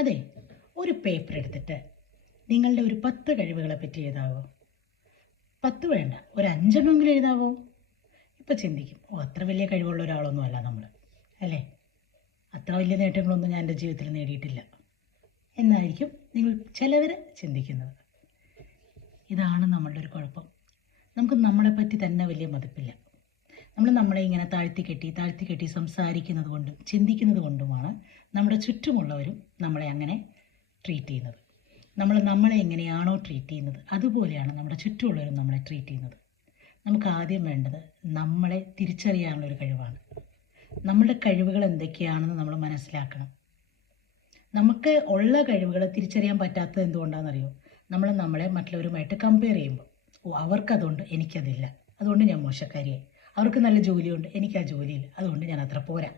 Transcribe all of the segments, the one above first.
അതെ ഒരു പേപ്പർ എടുത്തിട്ട് നിങ്ങളുടെ ഒരു പത്ത് കഴിവുകളെ പറ്റി എഴുതാവോ? പത്ത് വേണ്ട ഒരു അഞ്ചെണ്ണമെങ്കിലും എഴുതാവോ? ഇപ്പം ചിന്തിക്കും ഓ അത്ര വലിയ കഴിവുള്ള ഒരാളൊന്നും അല്ല നമ്മൾ അല്ലേ? അത്ര വലിയ നേട്ടങ്ങളൊന്നും ഞാൻ എന്റെ ജീവിതത്തിൽ നേടിയിട്ടില്ല. എന്നായിരിക്കും നിങ്ങൾ ചിലവർ ചിന്തിക്കുന്നത്. ഇതാണ് നമ്മളുടെ ഒരു കുഴപ്പം. നമുക്ക് നമ്മളെ പറ്റി തന്നെ വലിയ മതിപ്പില്ല. നമ്മൾ നമ്മളെ ഇങ്ങനെ താഴ്ത്തി കെട്ടി താഴ്ത്തി കെട്ടി സംസാരിക്കുന്നത് കൊണ്ടും ചിന്തിക്കുന്നത് കൊണ്ടുമാണ് നമ്മുടെ ചുറ്റുമുള്ളവരും നമ്മളെ അങ്ങനെ ട്രീറ്റ് ചെയ്യുന്നത്. നമ്മൾ നമ്മളെ എങ്ങനെയാണോ ട്രീറ്റ് ചെയ്യുന്നത് അതുപോലെയാണ് നമ്മുടെ ചുറ്റുമുള്ളവരും നമ്മളെ ട്രീറ്റ് ചെയ്യുന്നത്. നമുക്ക് ആദ്യം വേണ്ടത് നമ്മളെ തിരിച്ചറിയാനുള്ള ഒരു കഴിവാണ്. നമ്മുടെ കഴിവുകൾ എന്തൊക്കെയാണെന്ന് നമ്മൾ മനസ്സിലാക്കണം. നമുക്ക് ഉള്ള കഴിവുകൾ തിരിച്ചറിയാൻ പറ്റാത്തത് എന്തുകൊണ്ടാണെന്നറിയോ? നമ്മൾ നമ്മളെ മറ്റുള്ളവരുമായിട്ട് കമ്പയർ ചെയ്യുമ്പോൾ ഓ അവർക്കതുകൊണ്ട് എനിക്കതില്ല. അതുകൊണ്ട് ഞാൻ മോശക്കാരിയായി. അവർക്ക് നല്ല ജോലിയുണ്ട് എനിക്ക് ആ ജോലിയില്ല. അതുകൊണ്ട് ഞാൻ അത്ര പോരാ.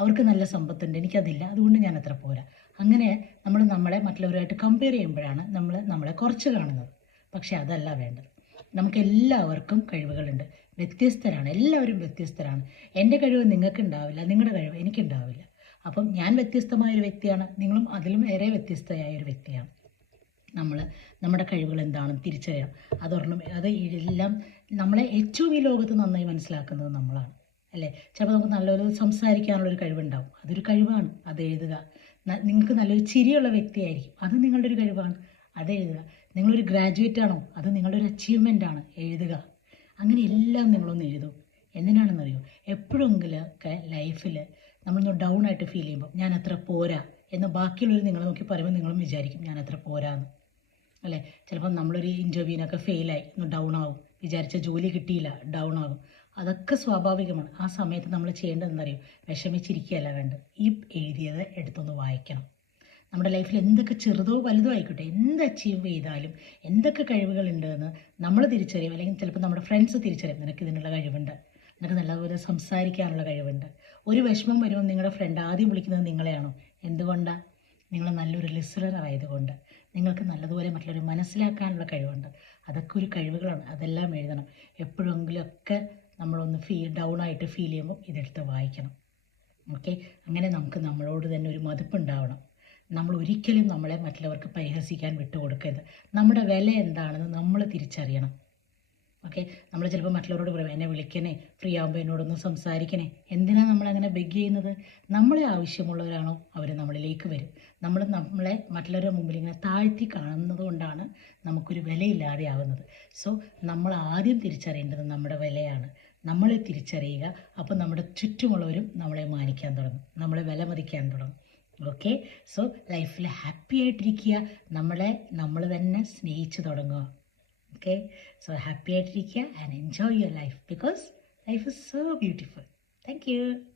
അവർക്ക് നല്ല സമ്പത്തുണ്ട് എനിക്കതില്ല. അതുകൊണ്ട് ഞാൻ അത്ര പോരാ. അങ്ങനെ നമ്മൾ നമ്മളെ മറ്റുള്ളവരുമായിട്ട് കമ്പയർ ചെയ്യുമ്പോഴാണ് നമ്മൾ നമ്മളെ കുറച്ച് കാണുന്നത്. പക്ഷേ അതല്ല വേണ്ടത്. നമുക്ക് എല്ലാവർക്കും കഴിവുകളുണ്ട്. വ്യത്യസ്തരാണ്. എല്ലാവരും വ്യത്യസ്തരാണ്. എന്റെ കഴിവ് നിങ്ങൾക്ക് ഉണ്ടാവില്ല നിങ്ങളുടെ കഴിവ് എനിക്കുണ്ടാവില്ല. അപ്പം ഞാൻ വ്യത്യസ്തമായൊരു വ്യക്തിയാണ്. നിങ്ങളും അതിലും ഏറെ വ്യത്യസ്തയായ ഒരു വ്യക്തിയാണ്. നമ്മൾ നമ്മുടെ കഴിവുകൾ എന്താണെന്ന് തിരിച്ചറിയണം. അതൊരെണ്ണം അത് എല്ലാം നമ്മളെ ഏറ്റവും ഈ ലോകത്ത് നന്നായി മനസ്സിലാക്കുന്നത് നമ്മളാണ്. അല്ലേ? ചിലപ്പോൾ നമുക്ക് നല്ലൊരു സംസാരിക്കാനുള്ളൊരു കഴിവുണ്ടാവും. അതൊരു കഴിവാണ്. അത് എഴുതുക. നിങ്ങൾക്ക് നല്ലൊരു ചിരിയുള്ള വ്യക്തിയായിരിക്കും. അത് നിങ്ങളുടെ ഒരു കഴിവാണ്. അത് എഴുതുക. നിങ്ങളൊരു ഗ്രാജുവേറ്റ് ആണോ? അത് നിങ്ങളുടെ ഒരു അച്ചീവ്മെന്റ് ആണ്. എഴുതുക. അങ്ങനെ എല്ലാം നിങ്ങളൊന്ന് എഴുതും. എന്തിനാണെന്നറിയോ? എപ്പോഴെങ്കിലും ഒക്കെ ലൈഫിൽ നമ്മളൊന്ന് ഡൗൺ ആയിട്ട് ഫീൽ ചെയ്യുമ്പോൾ ഞാൻ അത്ര പോരാ എന്ന് ബാക്കിയുള്ളവർ നിങ്ങളെ നോക്കി പറയുമ്പോൾ നിങ്ങളും വിചാരിക്കും ഞാൻ അത്ര പോരാന്ന്. അല്ലേ? ചിലപ്പോൾ നമ്മളൊരു ഇന്റർവ്യൂവിനൊക്കെ ഫെയിലായി ഡൗൺ ആവും. വിചാരിച്ച ജോലി കിട്ടിയില്ല ഡൗൺ ആകും. അതൊക്കെ സ്വാഭാവികമാണ്. ആ സമയത്ത് നമ്മൾ ചെയ്യേണ്ടത് എന്തറിയും വിഷമിച്ചിരിക്കുകയല്ല വേണ്ടത്. ഈ എഴുതിയത് എടുത്തൊന്ന് വായിക്കണം. നമ്മുടെ ലൈഫിൽ എന്തൊക്കെ ചെറുതോ വലുതോ ആയിക്കോട്ടെ എന്ത് അച്ചീവ് ചെയ്താലും എന്തൊക്കെ കഴിവുകളുണ്ടെന്ന് നമ്മൾ തിരിച്ചറിയും. അല്ലെങ്കിൽ ചിലപ്പോൾ നമ്മുടെ ഫ്രണ്ട്സ് തിരിച്ചറിയും. നിനക്ക് ഇതിനുള്ള കഴിവുണ്ട്. നിനക്ക് നല്ലതുപോലെ സംസാരിക്കാനുള്ള കഴിവുണ്ട്. ഒരു വിഷമം വരുമ്പോൾ നിങ്ങളുടെ ഫ്രണ്ട് ആദ്യം വിളിക്കുന്നത് നിങ്ങളെയാണോ? എന്തുകൊണ്ടാണ് നിങ്ങൾ നല്ലൊരു ലിസണർ ആയതുകൊണ്ട്. നിങ്ങൾക്ക് നല്ലതുപോലെ മറ്റുള്ളവരെ മനസ്സിലാക്കാനുള്ള കഴിവുണ്ട്. അതൊക്കെ ഒരു കഴിവുകളാണ്. അതെല്ലാം എഴുതണം. എപ്പോഴെങ്കിലുമൊക്കെ നമ്മളൊന്ന് ഫീൽ ഡൗൺ ആയിട്ട് ഫീൽ ചെയ്യുമ്പോൾ ഇതെടുത്ത് വായിക്കണം. ഓക്കെ അങ്ങനെ നമുക്ക് നമ്മളോട് തന്നെ ഒരു മതിപ്പുണ്ടാവണം. നമ്മൾ ഒരിക്കലും നമ്മളെ മറ്റുള്ളവർക്ക് പരിഹസിക്കാൻ വിട്ടുകൊടുക്കരുത്. നമ്മുടെ വില എന്താണെന്ന് നമ്മൾ തിരിച്ചറിയണം. ഓക്കെ? നമ്മൾ ചിലപ്പോൾ മറ്റുള്ളവരോട് പറയും എന്നെ വിളിക്കണേ ഫ്രീ ആകുമ്പോൾ എന്നോടൊന്ന് സംസാരിക്കണേ. എന്തിനാണ് നമ്മളങ്ങനെ ബെഗ് ചെയ്യുന്നത്? നമ്മളെ ആവശ്യമുള്ളവരാണോ അവർ നമ്മളിലേക്ക് വരും. നമ്മൾ നമ്മളെ മറ്റുള്ളവരുടെ മുമ്പിൽ ഇങ്ങനെ താഴ്ത്തി കാണുന്നത് കൊണ്ടാണ് നമുക്കൊരു വിലയില്ലാതെ ആവുന്നത്. സോ നമ്മൾ ആദ്യം തിരിച്ചറിയേണ്ടത് നമ്മുടെ വിലയാണ്. നമ്മളെ തിരിച്ചറിയുക. അപ്പോൾ നമ്മുടെ ചുറ്റുമുള്ളവരും നമ്മളെ മാനിക്കാൻ തുടങ്ങും. നമ്മളെ വില മതിക്കാൻ തുടങ്ങും. ഓക്കെ? സോ ലൈഫിൽ ഹാപ്പി ആയിട്ടിരിക്കുക. നമ്മളെ നമ്മൾ തന്നെ സ്നേഹിച്ച് തുടങ്ങുക. Okay? So happy at and enjoy your life because life is so beautiful. Thank you